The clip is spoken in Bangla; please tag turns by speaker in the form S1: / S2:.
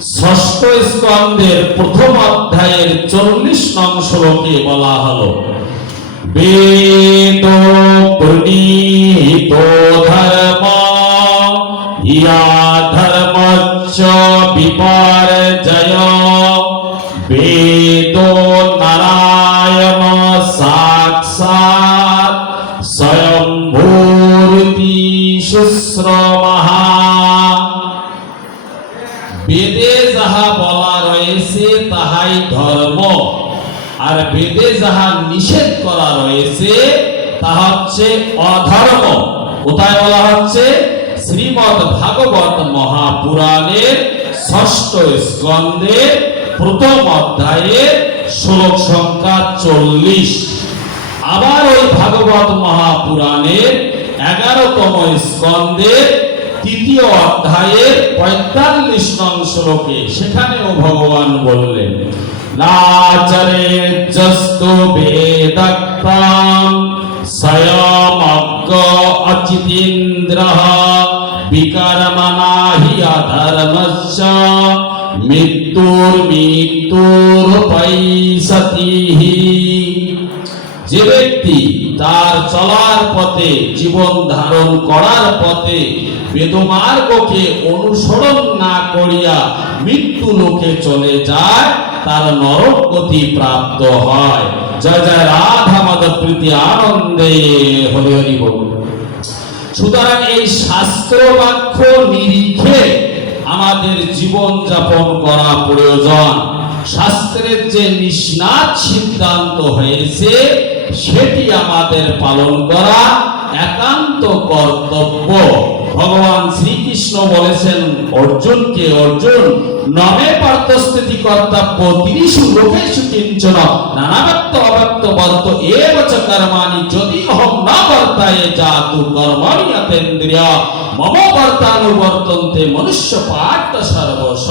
S1: ষষ্ঠ স্কন্ধের প্রথম অধ্যায়ের চল্লিশ নং শ্লোকে বলা হলো, বেদ প্রণীত ধর্ম ইয়া ধর্মচ্চ বিপর্যয়। বেদ নারায়ণ সাক্ষাৎ স্বয়ম্ভূর্তি শুশ্রমহা বেদে যাহা বলা রয়েছে, তাহাই ধর্ম। আর বেদে যাহা নিষেধ করা রয়েছে তা হচ্ছে অধর্ম। কোথায় বলা হচ্ছে? শ্রীমদ ভাগবত মহাপুরাণের ষষ্ঠ স্কন্ধের প্রথম অধ্যায়ে, শ্লোক সংখ্যা চল্লিশ। আবার ওই ভাগবত মহাপুরাণের এগারোতম স্কন্ধের তৃতীয় অধ্যায়ের পঁয়তাল্লিশ নং শ্লোকে, সেখানেও ভগবান বললেন নাচরে জস্তু বেদক্তাম স্বয়মজ্ঞ অচিতীন্দ্র বিকর্মণা হি অধর্মস্য মৃত্যুর মৃত্যুর পৈসতিহি যে ব্যক্তি তার চলার পথে, জীবন ধারণ করার পথে বেদমার্গকে অনুসরণ না করিয়া মৃত্যু লোকে চলে যায়, তার নরক গতি প্রাপ্ত হয়। জয় জয়, রাধা মাধব, প্রীতি, আনন্দে হরি হরি বল। সুতরাং এই শাস্ত্র বাক্য নিরিখে আমাদের জীবন যাপন করা প্রয়োজন। শাস্ত্রের যে নিষ্ণাত সিদ্ধান্ত হয়েছে সেটি আমাদের পালন করা একান্ত কর্তব্য। ভগবান শ্রীকৃষ্ণ বলেছেন, অর্জুনকে অর্জুন নমে পার্থস্থিতি কর্তব্য তিরিশু লোকেশু কিঞ্চন নানাবত্ত অবক্ত বন্ত এব চ কর্মাণি, যদি অহম ন কর্তায়ে জাতু কর্মাণি অতেন্দ্রিয়। মম কর্তানুবর্তন্তে মনুষ্য পার্থ সর্বস্ব।